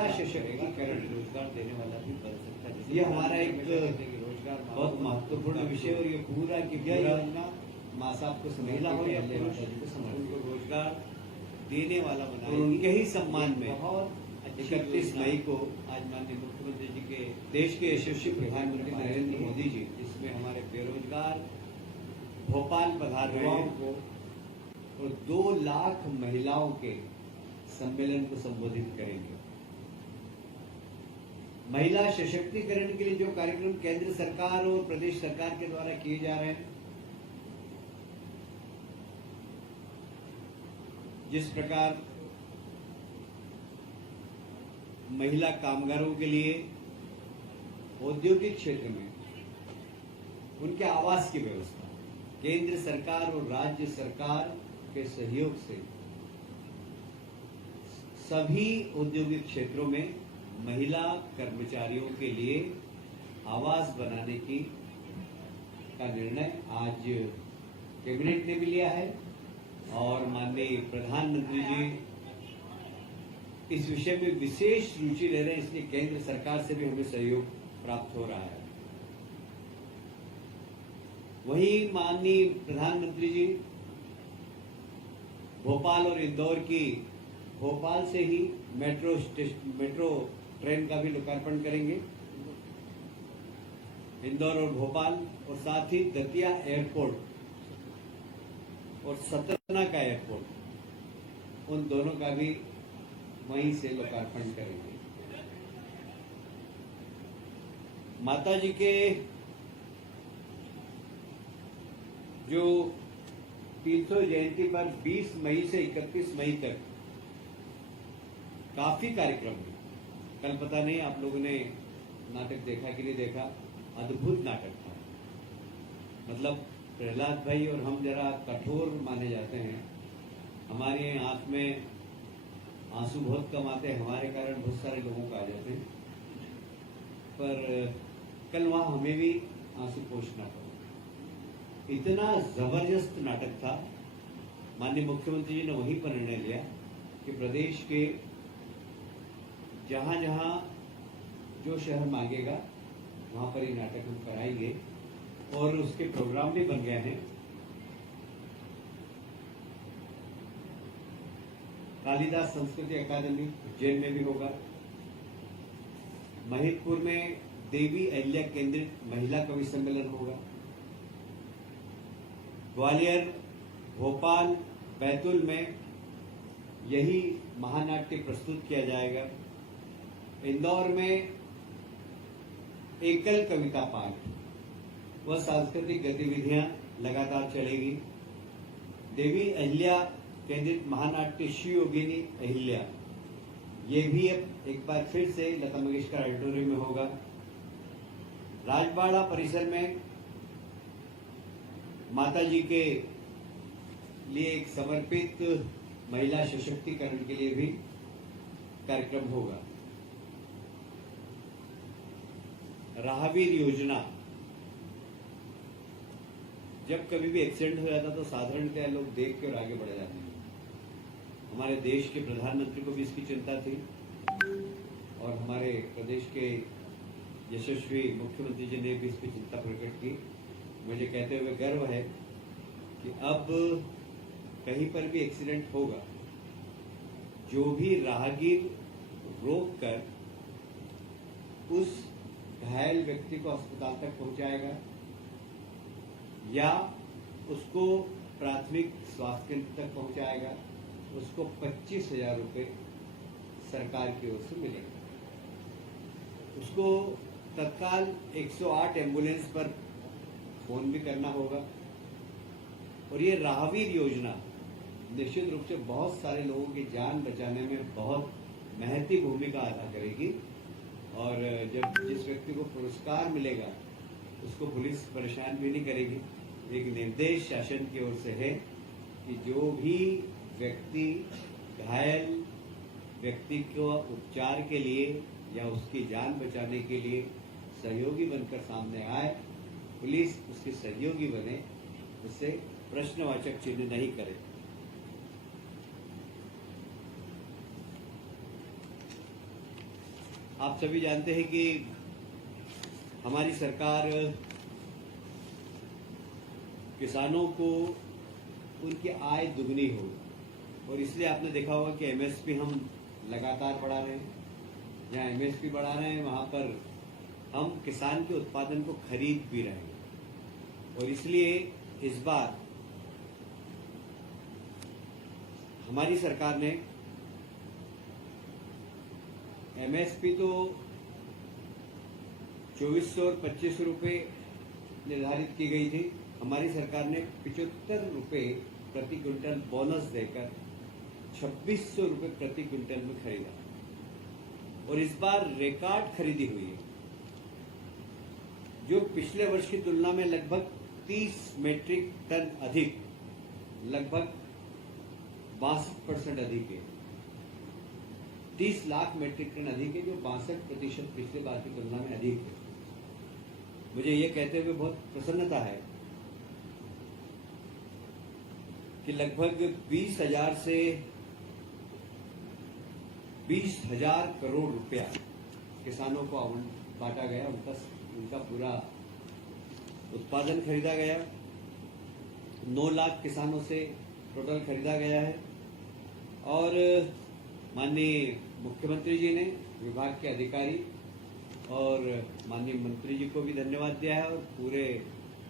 महिला सशक्तिकरण रोजगार देने वाला भी बन सकता है। ये हमारा एक रोजगार बहुत महत्वपूर्ण विषय और ये पूरा की यह पूरा योजना माँ साहब को महिला हो या पुरुष को समर्पित उनको रोजगार देने वाला और बनाएगी। उनके ही सम्मान में बहुत अच्छी 31 योजना मई को आज माननीय मुख्यमंत्री जी के देश के यशस्वी प्रधानमंत्री नरेंद्र मोदी जी जिसमें हमारे बेरोजगार भोपाल पधार रहे युवाओं हैं को और 2 लाख महिलाओं के सम्मेलन को संबोधित करेंगे। महिला सशक्तिकरण के लिए जो कार्यक्रम केंद्र सरकार और प्रदेश सरकार के द्वारा किए जा रहे हैं, जिस प्रकार महिला कामगारों के लिए औद्योगिक क्षेत्र में उनके आवास की व्यवस्था केंद्र सरकार और राज्य सरकार के सहयोग से सभी औद्योगिक क्षेत्रों में महिला कर्मचारियों के लिए आवास बनाने का निर्णय आज कैबिनेट ने भी लिया है और माननीय प्रधानमंत्री जी इस विषय में विशेष रुचि ले रहे हैं, इसलिए केंद्र सरकार से भी हमें सहयोग प्राप्त हो रहा है। वहीं माननीय प्रधानमंत्री जी भोपाल और इंदौर की भोपाल से ही मेट्रो ट्रेन का भी लोकार्पण करेंगे। इंदौर और भोपाल और साथ ही दतिया एयरपोर्ट और सतना का एयरपोर्ट, उन दोनों का भी वहीं से लोकार्पण करेंगे। माता जी के जो 300 जयंती पर 20 मई से 31 मई तक काफी कार्यक्रम हुए। कल पता नहीं आप लोगों ने नाटक देखा कि नहीं देखा, अद्भुत नाटक था। मतलब प्रहलाद भाई और हम जरा कठोर माने जाते हैं, हमारी आंख में आंसू बहुत कम आते हैं, हमारे कारण बहुत सारे लोगों को आ जाते हैं, पर कल वहां हमें भी आंसू पोंछना पड़ा। इतना जबरदस्त नाटक था। माननीय मुख्यमंत्री जी ने वहीं पर निर्णय लिया कि प्रदेश के जहां जहां जो शहर मांगेगा वहां पर ये नाटक हम कराएंगे और उसके प्रोग्राम भी बन गए हैं। कालिदास संस्कृति अकादमी उज्जैन में भी होगा। महिदपुर में देवी अहिल्या केंद्रित महिला कवि सम्मेलन होगा। ग्वालियर, भोपाल, बैतूल में यही महानाट्य प्रस्तुत किया जाएगा। इंदौर में एकल कविता पाठ व सांस्कृतिक गतिविधियां लगातार चलेगी। देवी अहिल्या केंद्रित महानाट्य शिव योगिनी अहिल्या, ये भी अब एक बार फिर से लता मंगेशकर ऑडिटोरियम में होगा। राजबाड़ा परिसर में माता जी के लिए एक समर्पित महिला सशक्तिकरण के लिए भी कार्यक्रम होगा। राहवीर योजना, जब कभी भी एक्सीडेंट हो जाता तो साधारणतः लोग देख के और आगे बढ़ जाते हैं। हमारे देश के प्रधानमंत्री को भी इसकी चिंता थी और हमारे प्रदेश के यशस्वी मुख्यमंत्री जी ने भी इस पर चिंता प्रकट की। मुझे कहते हुए गर्व है कि अब कहीं पर भी एक्सीडेंट होगा, जो भी राहगीर रोक कर उस घायल व्यक्ति को अस्पताल तक पहुंचाएगा या उसको प्राथमिक स्वास्थ्य केंद्र तक पहुंचाएगा, उसको 25,000 रुपये सरकार की ओर से मिलेगा। उसको तत्काल 108 एम्बुलेंस पर फोन भी करना होगा। और ये राहवीर योजना निश्चित रूप से बहुत सारे लोगों की जान बचाने में बहुत महत्वपूर्ण भूमिका अदा करेगी। और जब जिस व्यक्ति को पुरस्कार मिलेगा उसको पुलिस परेशान भी नहीं करेगी। एक निर्देश शासन की ओर से है कि जो भी व्यक्ति घायल व्यक्ति को उपचार के लिए या उसकी जान बचाने के लिए सहयोगी बनकर सामने आए, पुलिस उसके सहयोगी बने, उससे प्रश्नवाचक चिन्ह नहीं करे। आप सभी जानते हैं कि हमारी सरकार किसानों को उनकी आय दुगनी हो, और इसलिए आपने देखा होगा कि एमएसपी हम लगातार बढ़ा रहे हैं। जहाँ एमएसपी बढ़ा रहे हैं वहाँ पर हम किसान के उत्पादन को खरीद भी रहे हैं, और इसलिए इस बार हमारी सरकार ने एमएसपी तो 2400 और 2500 रुपये निर्धारित की गई थी। हमारी सरकार ने 75 रुपये प्रति क्विंटल बोनस देकर 2600 रुपये प्रति क्विंटल में खरीदा, और इस बार रिकॉर्ड खरीदी हुई है, जो पिछले वर्ष की तुलना में लगभग 30 मीट्रिक टन अधिक, लगभग 62% अधिक है। 30 लाख मीट्रिक टन अधिक है, जो 62% पिछले बार की तुलना में अधिक है। मुझे ये कहते हुए बहुत प्रसन्नता है कि लगभग 20,000 से 20,000 करोड़ रुपया किसानों को बांटा गया, उनका पूरा उत्पादन खरीदा गया। 9 लाख किसानों से टोटल खरीदा गया है, और माननीय मुख्यमंत्री जी ने, विभाग के अधिकारी और माननीय मंत्री जी को भी धन्यवाद दिया है, और पूरे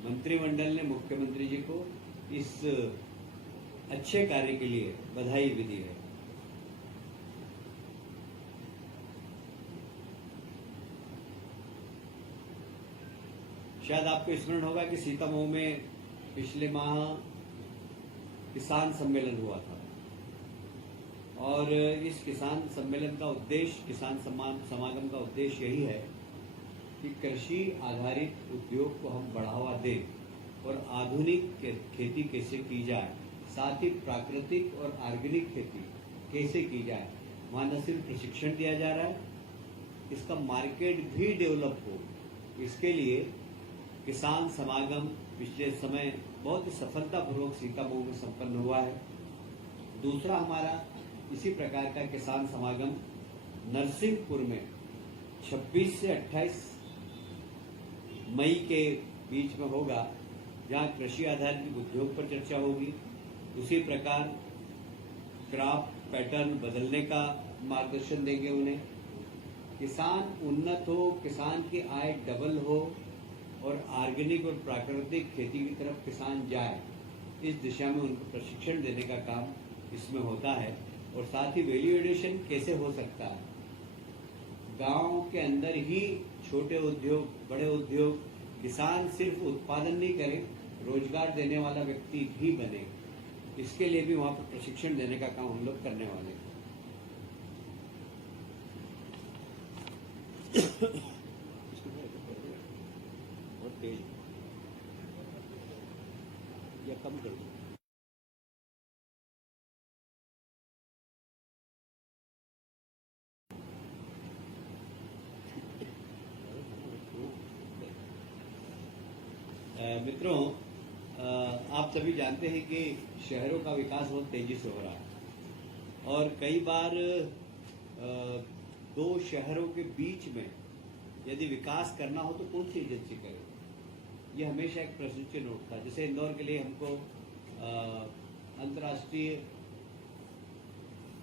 मंत्रिमंडल ने मुख्यमंत्री जी को इस अच्छे कार्य के लिए बधाई भी दी है। शायद आपको स्मरण होगा कि सीतामऊ में पिछले माह किसान सम्मेलन हुआ था, और इस किसान सम्मेलन का उद्देश्य, किसान समागम का उद्देश्य यही है कि कृषि आधारित उद्योग को हम बढ़ावा दें, और आधुनिक खेती कैसे की जाए, साथ ही प्राकृतिक और ऑर्गेनिक खेती कैसे की जाए। वहाँ न सिर्फ प्रशिक्षण दिया जा रहा है, इसका मार्केट भी डेवलप हो। इसके लिए किसान समागम पिछले समय बहुत ही सफलतापूर्वक सीतामऊ में संपन्न हुआ है। दूसरा हमारा इसी प्रकार का किसान समागम नरसिंहपुर में 26 से 28 मई के बीच में होगा, जहां कृषि आधारित उद्योग पर चर्चा होगी। उसी प्रकार क्रॉप पैटर्न बदलने का मार्गदर्शन देंगे उन्हें, किसान उन्नत हो, किसान की आय डबल हो, और ऑर्गेनिक और प्राकृतिक खेती की तरफ किसान जाए, इस दिशा में उनको प्रशिक्षण देने का काम इसमें होता है। और साथ ही वैल्यू एडिशन कैसे हो सकता है, गांव के अंदर ही छोटे उद्योग, बड़े उद्योग, किसान सिर्फ उत्पादन नहीं करे, रोजगार देने वाला व्यक्ति भी बने, इसके लिए भी वहां पर प्रशिक्षण देने का काम हम लोग करने वाले हैं। बहुत तेज या कम कर दो। मित्रों, आप सभी जानते हैं कि शहरों का विकास बहुत तेजी से हो रहा है, और कई बार दो शहरों के बीच में यदि विकास करना हो तो कौन सी एजेंसी करे, ये हमेशा एक प्रश्न चिन्ह उठता है। जैसे इंदौर के लिए हमको अंतर्राष्ट्रीय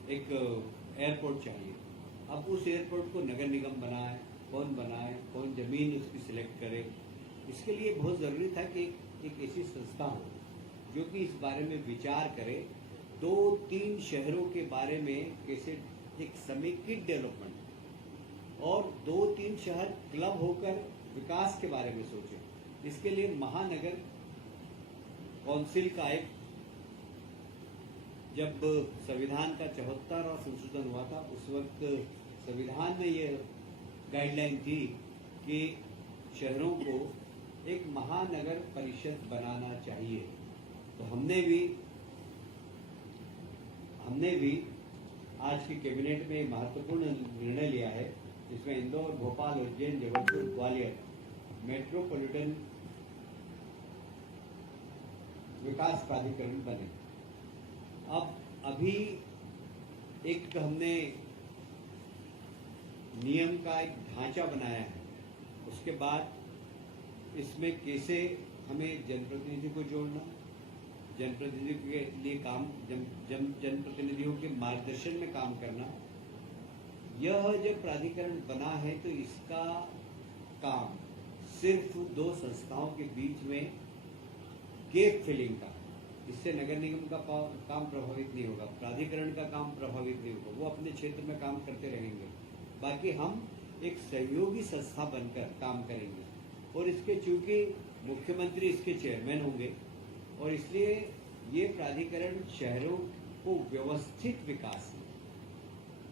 एक एयरपोर्ट चाहिए। अब उस एयरपोर्ट को नगर निगम बनाए, कौन जमीन उसकी सिलेक्ट करे, इसके लिए बहुत जरूरी था कि एक ऐसी संस्था हो जो कि इस बारे में विचार करे, 2-3 शहरों के बारे में कैसे एक समेकित डेवलपमेंट, और 2-3 शहर क्लब होकर विकास के बारे में सोचे। इसके लिए महानगर काउंसिल का एक, जब संविधान का 74वां संशोधन हुआ था, उस वक्त संविधान में ये गाइडलाइन थी कि शहरों को एक महानगर परिषद बनाना चाहिए। तो हमने भी आज की कैबिनेट में महत्वपूर्ण निर्णय लिया है, जिसमें इंदौर, भोपाल, उज्जैन, जबलपुर, ग्वालियर मेट्रोपॉलिटन विकास प्राधिकरण बने। अब अभी एक हमने नियम का एक ढांचा बनाया है। उसके बाद इसमें कैसे हमें जनप्रतिनिधि को जोड़ना, जनप्रतिनिधियों के लिए काम जनप्रतिनिधियों के मार्गदर्शन में काम करना, यह जब प्राधिकरण बना है तो इसका काम सिर्फ दो संस्थाओं के बीच में गैप फिलिंग का, इससे नगर निगम का काम प्रभावित नहीं होगा, प्राधिकरण का काम प्रभावित नहीं होगा, वो अपने क्षेत्र में काम करते रहेंगे, बाकी हम एक सहयोगी संस्था बनकर काम करेंगे। और इसके चूंकि मुख्यमंत्री इसके चेयरमैन होंगे और इसलिए ये प्राधिकरण शहरों को व्यवस्थित विकास में,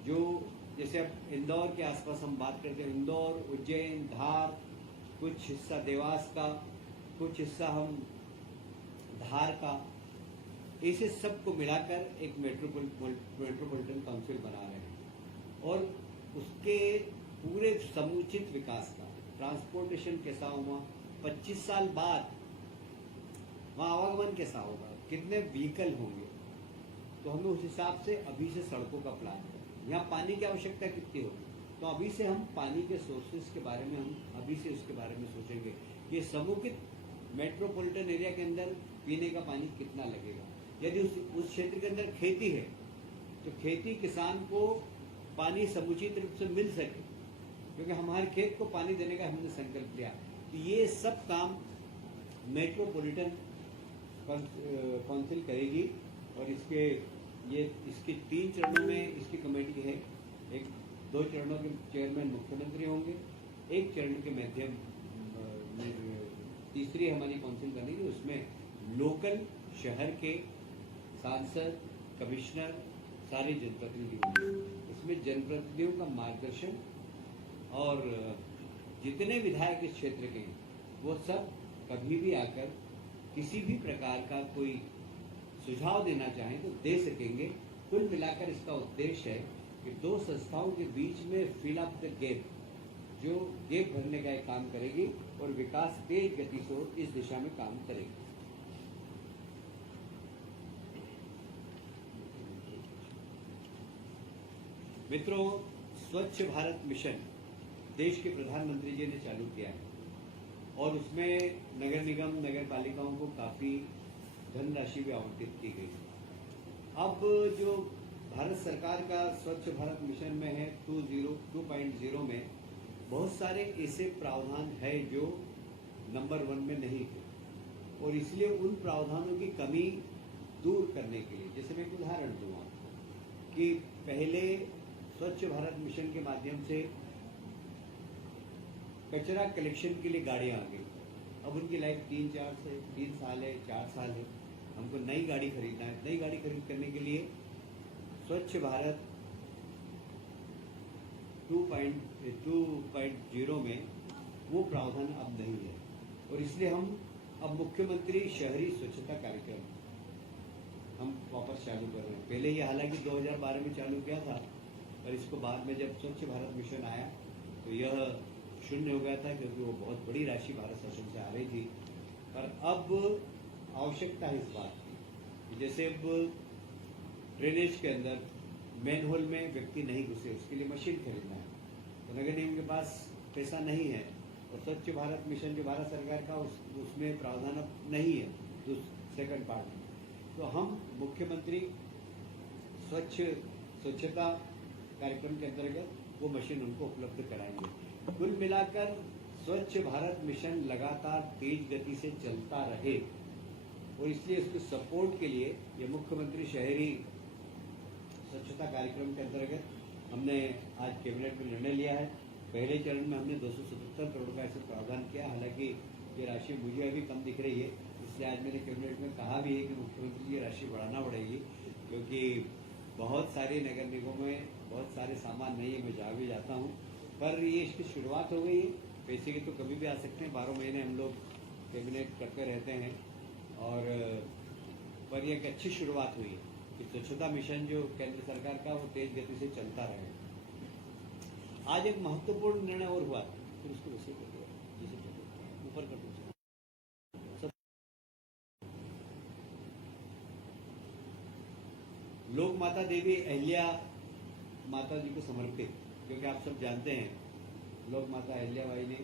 जो जैसे अब इंदौर के आसपास हम बात करते हैं, इंदौर, उज्जैन, धार, कुछ हिस्सा देवास का, कुछ हिस्सा हम धार का, इसे सबको मिलाकर एक मेट्रोपॉलिटन काउंसिल बना रहे हैं और उसके पूरे समुचित विकास का, ट्रांसपोर्टेशन कैसा होगा, 25 साल बाद वहाँ आवागमन कैसा होगा, कितने व्हीकल होंगे, तो हमें उस हिसाब से अभी से सड़कों का प्लान करें। यहाँ पानी की आवश्यकता कितनी होगी, तो अभी से हम पानी के सोर्सेज के बारे में हम अभी से उसके बारे में सोचेंगे। ये समुचित मेट्रोपॉलिटन एरिया के अंदर पीने का पानी कितना लगेगा, यदि उस क्षेत्र के अंदर खेती है तो खेती किसान को पानी समुचित रूप से मिल सके, क्योंकि हमारे खेत को पानी देने का हमने संकल्प लिया। तो ये सब काम मेट्रोपॉलिटन काउंसिल करेगी और इसके 3 चरणों में इसकी कमेटी है। 2 चरणों के चेयरमैन मुख्यमंत्री होंगे, 1 चरण के माध्यम तीसरी हमारी काउंसिल बनेगी, उसमें लोकल शहर के सांसद, कमिश्नर, सारे जनप्रतिनिधि होंगे। इसमें जनप्रतिनिधियों का मार्गदर्शन और जितने विधायक इस क्षेत्र के हैं वो सब कभी भी आकर किसी भी प्रकार का कोई सुझाव देना चाहें तो दे सकेंगे। कुल मिलाकर इसका उद्देश्य है कि 2 संस्थाओं के बीच में फिल अप द गैप, जो गैप भरने का एक काम करेगी और विकास तेज गति से इस दिशा में काम करेगी। मित्रों, स्वच्छ भारत मिशन देश के प्रधानमंत्री जी ने चालू किया है और उसमें नगर निगम, नगर पालिकाओं को काफी धनराशि भी आवंटित की गई। अब जो भारत सरकार का स्वच्छ भारत मिशन में है 2.0 में बहुत सारे ऐसे प्रावधान है जो नंबर 1 में नहीं थे और इसलिए उन प्रावधानों की कमी दूर करने के लिए, जैसे मैं एक उदाहरण दूँ आपको कि पहले स्वच्छ भारत मिशन के माध्यम से कचरा कलेक्शन के लिए गाड़ियां आ गई। अब उनकी लाइफ 3 साल है, 4 साल है, हमको नई गाड़ी खरीदना है। नई गाड़ी खरीद करने के लिए स्वच्छ भारत 2.0 में वो प्रावधान अब नहीं है और इसलिए हम अब मुख्यमंत्री शहरी स्वच्छता कार्यक्रम हम वापस चालू कर रहे हैं। पहले ये हालांकि 2012 में चालू किया था, पर इसको बाद में जब स्वच्छ भारत मिशन आया तो यह शून्य हो गया था, क्योंकि वो बहुत बड़ी राशि भारत शासन से आ रही थी। पर अब आवश्यकता है इस बात की, जैसे अब ड्रेनेज के अंदर मैनहोल में व्यक्ति नहीं घुसे, उसके लिए मशीन खरीदना है, तो नगर निगम के पास पैसा नहीं है और स्वच्छ भारत मिशन जो भारत सरकार का उसमें प्रावधान अब नहीं है, तो सेकंड पार्ट में, तो हम मुख्यमंत्री स्वच्छता कार्यक्रम के अंतर्गत वो मशीन उनको उपलब्ध कराएंगे। कुल मिलाकर स्वच्छ भारत मिशन लगातार तेज गति से चलता रहे और इसलिए इसके सपोर्ट के लिए ये मुख्यमंत्री शहरी स्वच्छता कार्यक्रम के अंतर्गत हमने आज कैबिनेट में निर्णय लिया है। पहले चरण में हमने 277 करोड़ का ऐसे प्रावधान किया, हालांकि ये राशि मुझे अभी कम दिख रही है, इसलिए आज मैंने कैबिनेट में कहा भी है कि मुख्यमंत्री की राशि बढ़ाना पड़ेगी, क्योंकि बहुत सारे नगर निगमों में बहुत सारे सामान नहीं है, मैं जा भी जाता हूँ, पर ये इसकी शुरुआत हो गई है। पैसे के तो कभी भी आ सकते हैं, 12 महीने हम लोग कैबिनेट करते रहते हैं और पर यह एक अच्छी शुरुआत हुई है कि स्वच्छता मिशन जो केंद्र सरकार का वो तेज गति से चलता रहे। आज एक महत्वपूर्ण निर्णय और हुआ, फिर उसको वैसे कर दिया, जिसे ऊपर कर दो। लोक माता देवी अहिल्या माता जी को समर्पित क्योंकि आप सब जानते हैं लोक माता अहिल्याबाई ने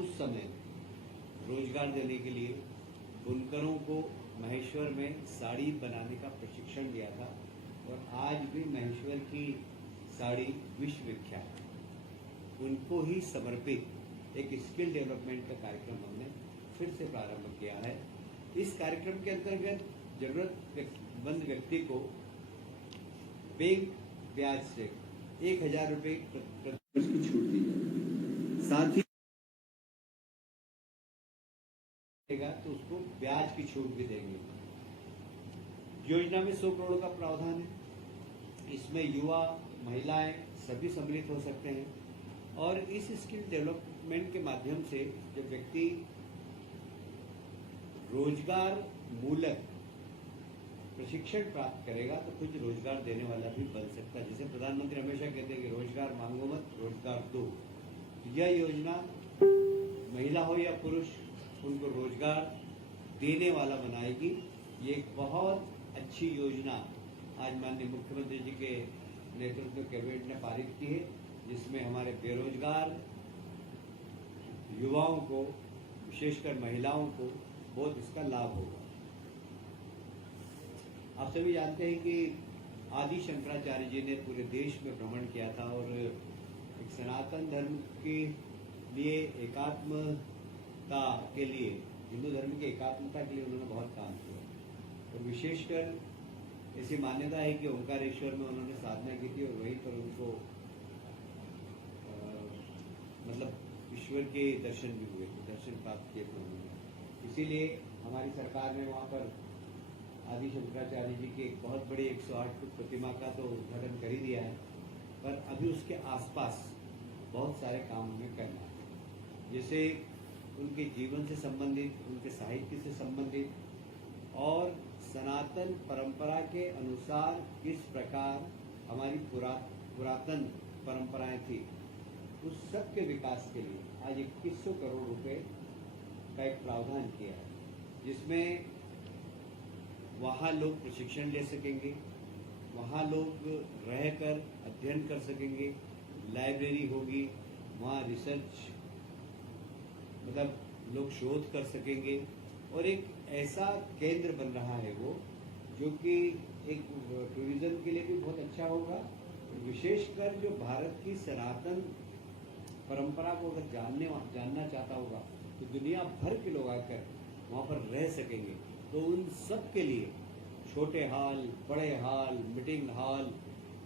उस समय रोजगार देने के लिए बुनकरों को महेश्वर में साड़ी बनाने का प्रशिक्षण दिया था और आज भी महेश्वर की साड़ी विश्व विख्यात है। उनको ही समर्पित एक स्किल डेवलपमेंट का कार्यक्रम हमने फिर से प्रारंभ किया है। इस कार्यक्रम के अंतर्गत जरूरतमंद व्यक्ति को बैंक ब्याज से 1,000 रुपये प्रतिवर्ष की छूट दी जाए। साथ ही तो उसको ब्याज की छूट भी देंगे। योजना में 100 करोड़ का प्रावधान है। इसमें युवा, महिलाएं सभी सम्मिलित हो सकते हैं और इस स्किल डेवलपमेंट के माध्यम से जब व्यक्ति रोजगार मूलक प्रशिक्षण प्राप्त करेगा तो कुछ रोजगार देने वाला भी बन सकता है। जैसे प्रधानमंत्री हमेशा कहते हैं कि रोजगार मांगो मत, रोजगार दो। यह योजना महिला हो या पुरुष उनको रोजगार देने वाला बनाएगी। ये एक बहुत अच्छी योजना आज माननीय मुख्यमंत्री जी के नेतृत्व में कैबिनेट ने पारित की है, जिसमें हमारे बेरोजगार युवाओं को, विशेषकर महिलाओं को बहुत इसका लाभ होगा। आप सभी जानते हैं कि आदि शंकराचार्य जी ने पूरे देश में भ्रमण किया था और एक सनातन धर्म के लिए एकात्मता के लिए, हिंदू धर्म की एकात्मता के लिए उन्होंने बहुत काम किया और विशेषकर ऐसी मान्यता है कि ओंकारेश्वर में उन्होंने साधना की थी और वहीं पर उनको मतलब ईश्वर के दर्शन भी हुए थे, दर्शन प्राप्त किए थे उन्होंने। इसीलिए हमारी सरकार ने वहाँ पर आदि शंकराचार्य जी की एक बहुत बड़ी 108 फुट प्रतिमा का तो उद्घाटन कर ही दिया है, पर अभी उसके आसपास बहुत सारे काम हमें करना है। जैसे उनके जीवन से संबंधित, उनके साहित्य से संबंधित और सनातन परंपरा के अनुसार किस प्रकार हमारी पुरातन परंपराएं थी, उस सब के विकास के लिए आज 2100 करोड़ रुपए का एक प्रावधान किया है, जिसमें वहाँ लोग प्रशिक्षण ले सकेंगे, वहाँ लोग रहकर अध्ययन कर सकेंगे, लाइब्रेरी होगी, वहाँ रिसर्च मतलब लोग शोध कर सकेंगे और एक ऐसा केंद्र बन रहा है वो, जो कि एक टूरिज्म के लिए भी बहुत अच्छा होगा। विशेषकर जो भारत की सनातन परंपरा को अगर जानना चाहता होगा तो दुनिया भर के लोग आकर वहाँ पर रह सकेंगे। तो उन सब के लिए छोटे हॉल, बड़े हॉल, मीटिंग हॉल,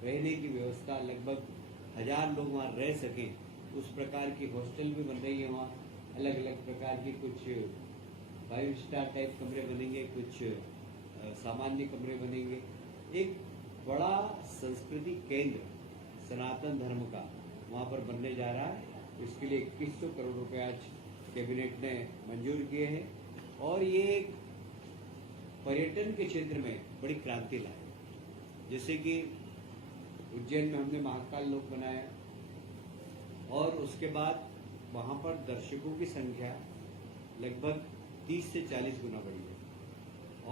रहने की व्यवस्था, लगभग 1000 लोग वहाँ रह सकें, उस प्रकार की हॉस्टल भी बन रही है। वहाँ अलग अलग प्रकार की कुछ 5 स्टार टाइप कमरे बनेंगे, कुछ सामान्य कमरे बनेंगे। एक बड़ा संस्कृति केंद्र सनातन धर्म का वहाँ पर बनने जा रहा है। इसके लिए 2100 करोड़ रुपए आज कैबिनेट ने मंजूर किए हैं और ये एक पर्यटन के क्षेत्र में बड़ी क्रांति लाए। जैसे कि उज्जैन में हमने महाकाल लोक बनाया और उसके बाद वहाँ पर दर्शकों की संख्या लगभग 30 से 40 गुना बढ़ी है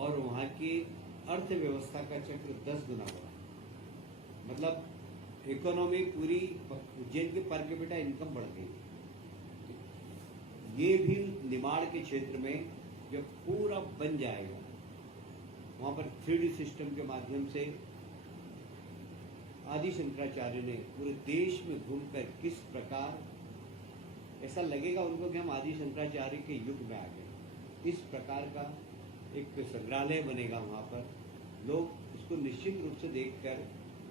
और वहाँ की अर्थव्यवस्था का चक्र 10 गुना बढ़ा। मतलब इकोनॉमी पूरी उज्जैन की पर कैपिटा इनकम बढ़ गई। ये भी निमाड़ के क्षेत्र में जब पूरा बन जाएगा, वहाँ पर 3D सिस्टम के माध्यम से आदि शंकराचार्य ने पूरे देश में घूमकर किस प्रकार ऐसा लगेगा उनको कि हम आदि शंकराचार्य के युग में आ गए। इस प्रकार का एक संग्रहालय बनेगा वहाँ पर। लोग इसको निश्चित रूप से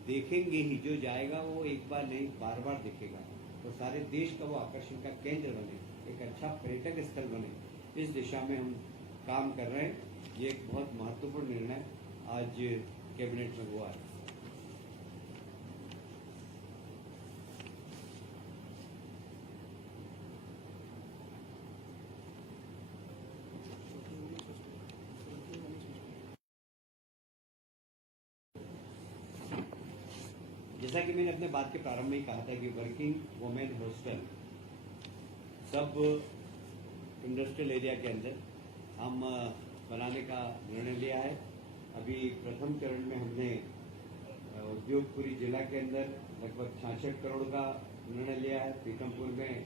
देखेंगे ही, जो जाएगा वो एक बार नहीं बार बार देखेगा और सारे देश का वो आकर्षण का केंद्र बने, एक अच्छा पर्यटक स्थल बने। इस दिशा में हम काम कर रहे हैं। ये एक बहुत महत्वपूर्ण निर्णय आज कैबिनेट में हुआ है। जैसा कि मैंने अपने बात के प्रारंभ में ही कहा था कि वर्किंग वुमेन हॉस्टल सब इंडस्ट्रियल एरिया के अंदर हम बनाने का निर्णय लिया है। अभी प्रथम चरण में हमने उद्योगपुरी जिला के अंदर लगभग 66 करोड़ का निर्णय लिया है। पीथमपुर में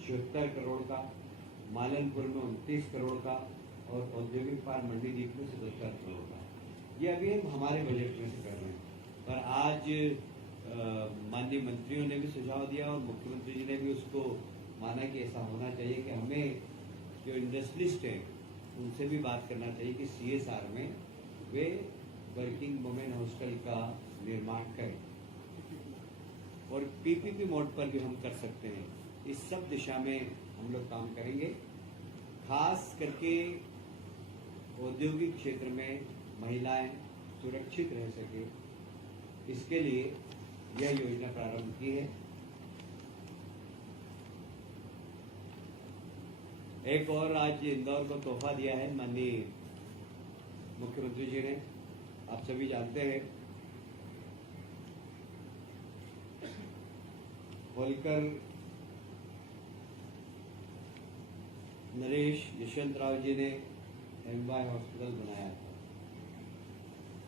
76 करोड़ का, मालनपुर में 29 करोड़ का और औद्योगिक पार्क मंडीदीप में 77 करोड़ का। ये अभी हम हमारे बजट में से कर रहे हैं। पर आज माननीय मंत्रियों ने भी सुझाव दिया और मुख्यमंत्री जी ने भी उसको माना कि ऐसा होना चाहिए कि हमें जो इंडस्ट्रियलिस्ट हैं उनसे भी बात करना चाहिए कि CSR में वे वर्किंग वुमेन हॉस्टल का निर्माण करें और PPP मोड पर भी हम कर सकते हैं। इस सब दिशा में हम लोग काम करेंगे। खास करके औद्योगिक क्षेत्र में महिलाएं सुरक्षित रह सके, इसके लिए यह योजना प्रारंभ की है। एक और आज इंदौर को तोहफा दिया है माननीय मुख्यमंत्री जी ने। आप सभी जानते हैं होलकर नरेश यशवंत राव जी ने MY हॉस्पिटल बनाया था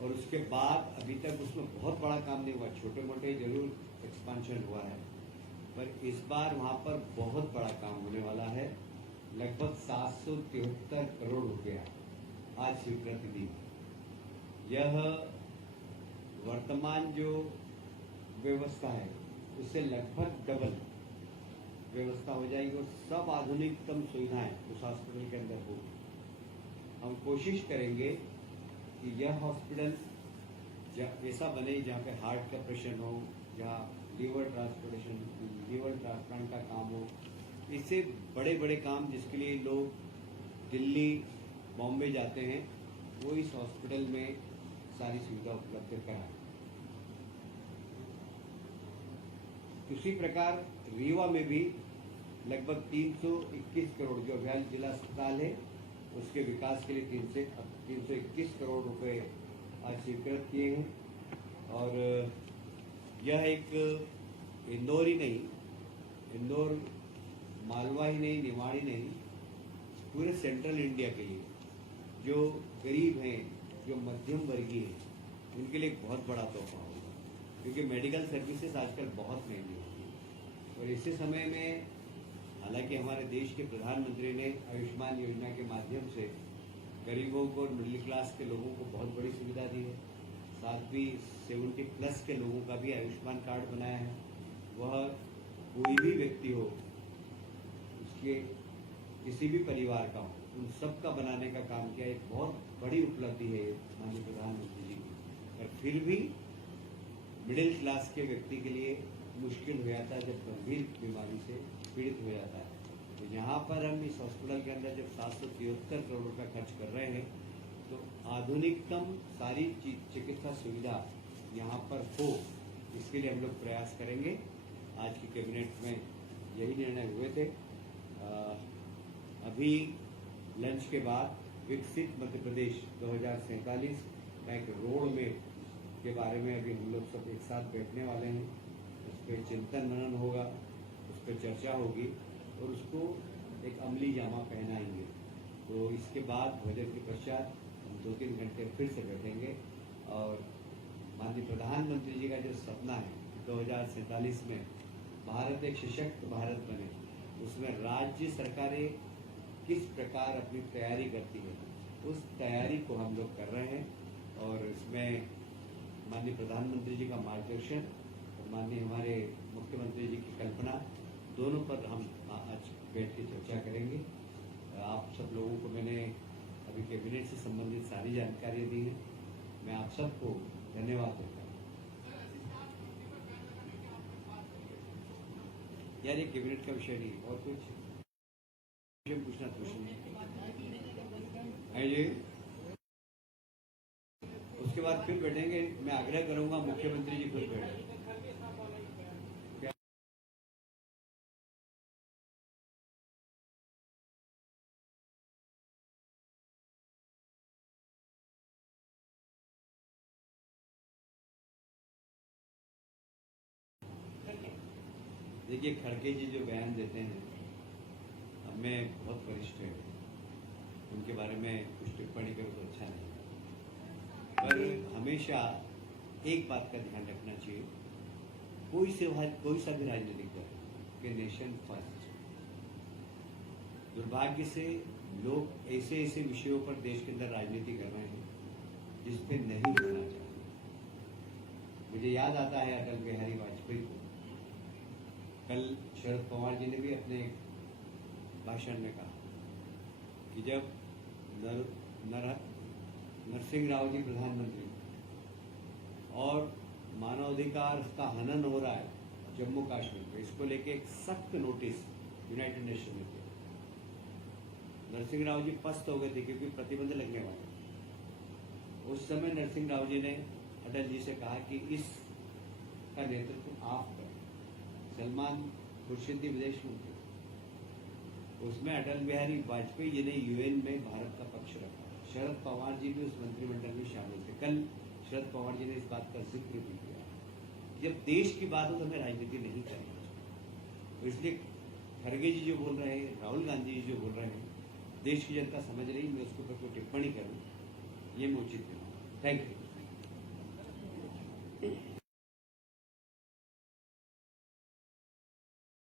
और उसके बाद अभी तक उसमें बहुत बड़ा काम नहीं हुआ, छोटे मोटे जरूर एक्सपांशन हुआ है, पर इस बार वहां पर बहुत बड़ा काम होने वाला है। लगभग 773 करोड़ रुपया आज स्वीकृति दी। यह वर्तमान जो व्यवस्था है उससे लगभग डबल व्यवस्था हो जाएगी और सब आधुनिकतम सुविधाएं उस हॉस्पिटल के अंदर होगी। हम कोशिश करेंगे कि यह हॉस्पिटल ऐसा बने जहाँ पे हार्ट का ऑपरेशन हो, जहाँ लीवर ट्रांसप्लांट का काम हो, इससे बड़े बड़े काम जिसके लिए लोग दिल्ली बॉम्बे जाते हैं वो इस हॉस्पिटल में सारी सुविधा उपलब्ध कराएं। उसी प्रकार रीवा में भी लगभग 321 करोड़ जो अभ्यास जिला अस्पताल है उसके विकास के लिए 321 करोड़ रुपए आज स्वीकृत किए हैं। और यह एक इंदौर ही नहीं, इंदौर मालवा ही नहीं, निवाड़ी नहीं, पूरे सेंट्रल इंडिया के लिए जो गरीब हैं, जो मध्यम वर्गीय हैं, उनके लिए एक बहुत बड़ा तोहफा होगा, क्योंकि मेडिकल सर्विसेज आजकल बहुत महंगी होती है। और इसी समय में हालांकि हमारे देश के प्रधानमंत्री ने आयुष्मान योजना के माध्यम से गरीबों को और मिडिल क्लास के लोगों को बहुत बड़ी सुविधा दी है। साथ ही 70+ के लोगों का भी आयुष्मान कार्ड बनाया है। वह कोई भी व्यक्ति हो, उसके किसी भी परिवार का हो, उन सब का बनाने का काम किया। एक बहुत बड़ी उपलब्धि है माननीय प्रधानमंत्री जी की। पर फिर भी मिडिल क्लास के व्यक्ति के लिए मुश्किल हो जाता है जब गंभीर बीमारी से पीड़ित हो जाता है। तो यहाँ पर हम इस हॉस्पिटल के अंदर जब 773 करोड़ रुपये खर्च कर रहे हैं तो आधुनिकतम सारी चिकित्सा सुविधा यहाँ पर हो, इसके लिए हम लोग प्रयास करेंगे। आज की कैबिनेट में यही निर्णय हुए थे। अभी लंच के बाद विकसित मध्य प्रदेश 2047 का एक रोड मैप के बारे में अभी हम लोग सब एक साथ बैठने वाले हैं। उस पर चिंतन मनन होगा, उस पर चर्चा होगी और उसको एक अमली जामा पहनाएंगे। तो इसके बाद बजट के पश्चात हम 2-3 घंटे फिर से बैठेंगे और माननीय प्रधानमंत्री जी का जो सपना है 2047 में भारत एक सशक्त भारत बने, उसमें राज्य सरकारें किस प्रकार अपनी तैयारी करती है, उस तैयारी को हम लोग कर रहे हैं। और इसमें माननीय प्रधानमंत्री जी का मार्गदर्शन और माननीय हमारे मुख्यमंत्री जी की कल्पना, दोनों पर हम आज बैठ के चर्चा करेंगे। आप सब लोगों को मैंने अभी कैबिनेट से संबंधित सारी जानकारियाँ दी हैं। मैं आप सबको धन्यवाद देता हूँ। यार ये कैबिनेट का विषय नहीं, और कुछ पूछना है जी। उसके बाद फिर बैठेंगे। मैं आग्रह करूंगा मुख्यमंत्री जी खुद बैठे। देखिए खड़गे जी जो बयान देते हैं हमें बहुत वरिष्ठ है, उनके बारे में कुछ टिप्पणी करो तो अच्छा नहीं। पर हमेशा एक बात का ध्यान रखना चाहिए कोई सा भी राजनीतिक दल कि नेशन फर्स्ट। दुर्भाग्य से लोग ऐसे ऐसे विषयों पर देश के अंदर राजनीति कर रहे हैं जिस पे नहीं होना चाहिए। मुझे याद आता है अटल बिहारी वाजपेयी को। कल शरद पवार जी ने भी अपने भाषण में कहा कि जब नरसिंह राव जी प्रधानमंत्री और मानवाधिकार का हनन हो रहा है जम्मू कश्मीर में, इसको लेके एक सख्त नोटिस यूनाइटेड नेशन में दिया। नरसिंह राव जी पस्त हो गए थे क्योंकि प्रतिबंध लगने वाले थे। उस समय नरसिंह राव जी ने अटल जी से कहा कि इस का नेतृत्व आप करें। सलमान खुर्शीद विदेश मंत्री, उसमें अटल बिहारी वाजपेयी जी ने यूएन में भारत का पक्ष रखा। शरद पवार जी भी उस मंत्रिमंडल में शामिल थे। कल शरद पवार जी ने इस बात का जिक्र भी किया। जब देश की बात हो तो हमें राजनीति नहीं करनी चाहिए। तो इसलिए खड़गे जी जो बोल रहे हैं, राहुल गांधी जी जो बोल रहे हैं, देश की जनता समझ रही, मैं उसके ऊपर कोई टिप्पणी करूं ये मैं उचित नहीं। Thank you.